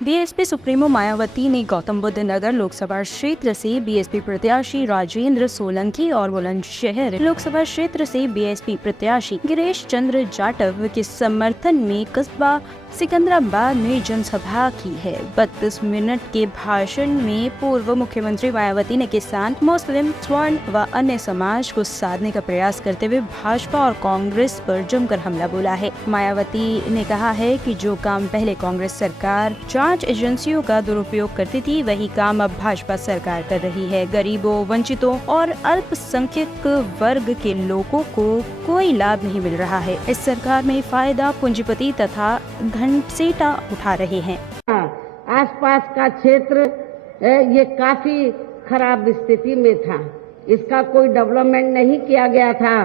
BSP supremo Mayawati ने गौतम बुद्ध नगर लोकसभा क्षेत्र से बीएसपी प्रत्याशी राजेंद्र सोलंकी और बुलंदशहर लोकसभा क्षेत्र से बीएसपी प्रत्याशी गिरीश चंद्र जाटव के समर्थन में कस्बा सिकंदराबाद में जनसभा की है। 32 मिनट के भाषण में पूर्व मुख्यमंत्री मायावती ने किसान, मुस्लिम, स्वर्ण व अन्य समाज को साधने का प्रयास करते हुए भाजपा और कांग्रेस पर जमकर हमला बोला है। मायावती ने कहा है कि जो काम पहले कांग्रेस सरकार जांच एजेंसियों का दुरुपयोग करती थी, वही काम अब भाजपा सरकार कर रही है। गरीबों, वंचितों और अल्पसंख्यक वर्ग के लोगों को कोई लाभ नहीं मिल रहा है। इस सरकार में फायदा पूंजीपति तथा घनसेटा उठा रहे हैं। आसपास का क्षेत्र ये काफी खराब स्थिति में था, इसका कोई डेवलपमेंट नहीं किया गया था।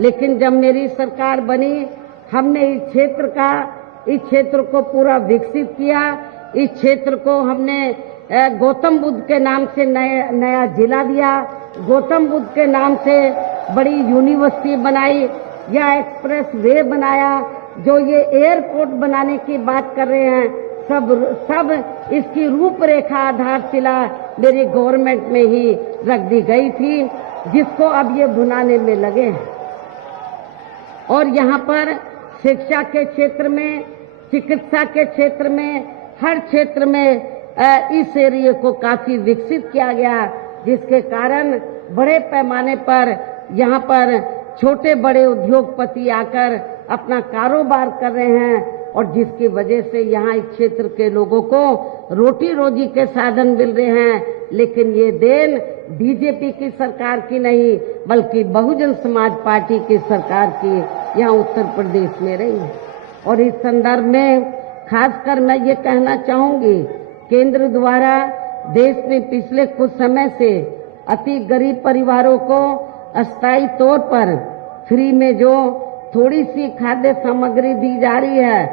लेकिन जब मेरी सरकार बनी, हमने इस क्षेत्र को पूरा विकसित किया। इस क्षेत्र को हमने गौतम बुद्ध के नाम से नया जिला दिया, गौतम बुद्ध के नाम से बड़ी यूनिवर्सिटी बनाई, या एक्सप्रेस वे बनाया। जो ये एयरपोर्ट बनाने की बात कर रहे हैं, सब इसकी रूपरेखा आधारशिला मेरी गवर्नमेंट में ही रख दी गई थी, जिसको अब ये भुनाने में लगे हैं। और यहाँ पर शिक्षा के क्षेत्र में, चिकित्सा के क्षेत्र में, हर क्षेत्र में इस एरिया को काफी विकसित किया गया, जिसके कारण बड़े पैमाने पर यहाँ पर छोटे बड़े उद्योगपति आकर अपना कारोबार कर रहे हैं, और जिसकी वजह से यहाँ इस क्षेत्र के लोगों को रोटी रोजी के साधन मिल रहे हैं। लेकिन ये देन बीजेपी की सरकार की नहीं, बल्कि बहुजन समाज पार्टी की सरकार की यहाँ उत्तर प्रदेश में रही है। और इस संदर्भ में खासकर मैं ये कहना चाहूंगी, केंद्र द्वारा देश में पिछले कुछ समय से अति गरीब परिवारों को अस्थायी तौर पर फ्री में जो थोड़ी सी खाद्य सामग्री दी जा रही है,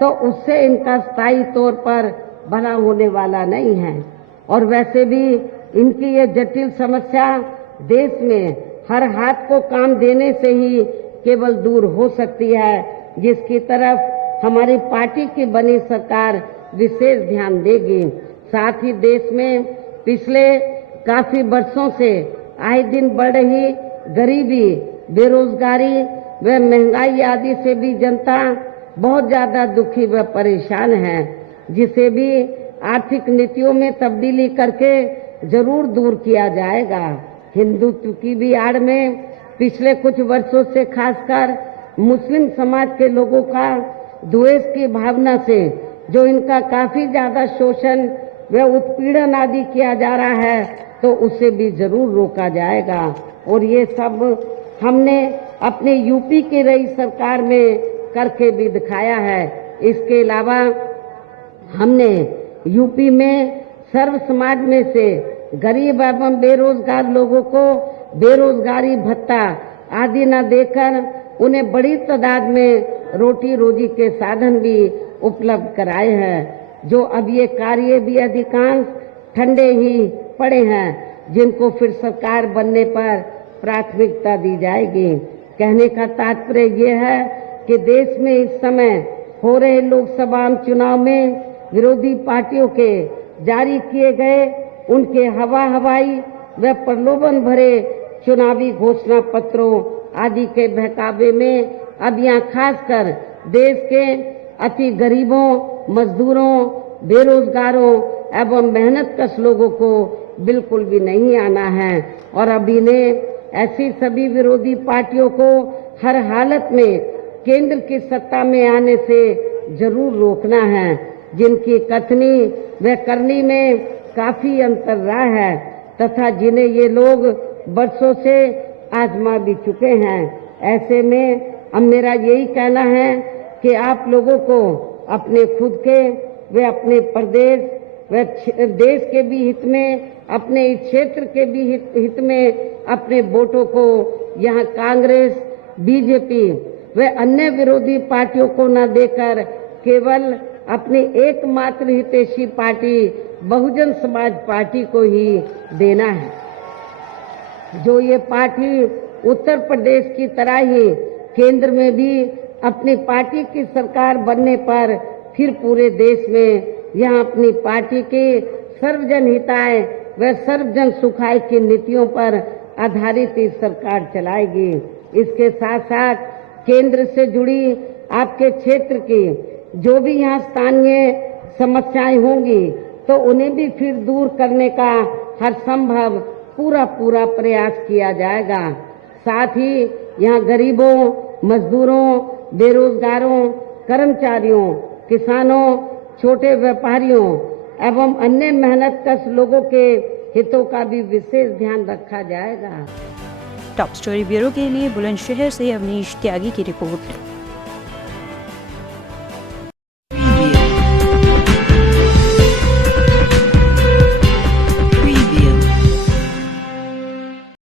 तो उससे इनका स्थायी तौर पर भला होने वाला नहीं है। और वैसे भी इनकी ये जटिल समस्या देश में हर हाथ को काम देने से ही केवल दूर हो सकती है, जिसकी तरफ हमारी पार्टी की बनी सरकार विशेष ध्यान देगी। साथ ही देश में पिछले काफी वर्षों से आए दिन बढ़ रही गरीबी, बेरोजगारी व महंगाई आदि से भी जनता बहुत ज्यादा दुखी व परेशान है, जिसे भी आर्थिक नीतियों में तब्दीली करके जरूर दूर किया जाएगा। हिंदुत्व की भी आड़ में पिछले कुछ वर्षों से खासकर मुस्लिम समाज के लोगों का द्वेष की भावना से जो इनका काफी ज्यादा शोषण व उत्पीड़न आदि किया जा रहा है, तो उसे भी जरूर रोका जाएगा। और ये सब हमने अपने यूपी की रही सरकार में करके भी दिखाया है। इसके अलावा हमने यूपी में सर्व समाज में से गरीब एवं बेरोजगार लोगों को बेरोजगारी भत्ता आदि न देकर उन्हें बड़ी तादाद में रोटी रोजी के साधन भी उपलब्ध कराए हैं। जो अब ये कार्य भी अधिकांश ठंडे ही पड़े हैं, जिनको फिर सरकार बनने पर प्राथमिकता दी जाएगी। कहने का तात्पर्य ये है कि देश में इस समय हो रहे लोकसभा चुनाव में विरोधी पार्टियों के जारी किए गए उनके हवाई व प्रलोभन भरे चुनावी घोषणा पत्रों आदि के बहकावे में अब यहाँ खासकर देश के अति गरीबों, मजदूरों, बेरोजगारों एवं मेहनतकश लोगों को बिल्कुल भी नहीं आना है। और अब इन्हें ऐसी सभी विरोधी पार्टियों को हर हालत में केंद्र की सत्ता में आने से जरूर रोकना है, जिनकी कथनी व करनी में काफी अंतर रहा है तथा जिन्हें ये लोग वर्षों से आजमा भी चुके हैं। ऐसे में अब मेरा यही कहना है कि आप लोगों को अपने खुद के व अपने प्रदेश व देश के भी हित में, अपने इस क्षेत्र के भी हित में अपने वोटों को यहाँ कांग्रेस, बीजेपी व अन्य विरोधी पार्टियों को न देकर केवल अपनी एकमात्र हितैषी पार्टी बहुजन समाज पार्टी को ही देना है। जो ये पार्टी उत्तर प्रदेश की तरह ही केंद्र में भी अपनी पार्टी की सरकार बनने पर फिर पूरे देश में यहाँ अपनी पार्टी की सर्वजन हिताय व सर्वजन सुखाय की नीतियों पर आधारित इस सरकार चलाएगी। इसके साथ साथ केंद्र से जुड़ी आपके क्षेत्र की जो भी यहाँ स्थानीय समस्याएं होंगी तो उन्हें भी फिर दूर करने का हर संभव पूरा प्रयास किया जाएगा। साथ ही यहाँ गरीबों, मजदूरों, बेरोजगारों, कर्मचारियों, किसानों, छोटे व्यापारियों एवं अन्य मेहनतकश लोगों के हितों का भी विशेष ध्यान रखा जाएगा। टॉप स्टोरी ब्यूरो के लिए बुलंदशहर से अवनीश त्यागी की रिपोर्ट।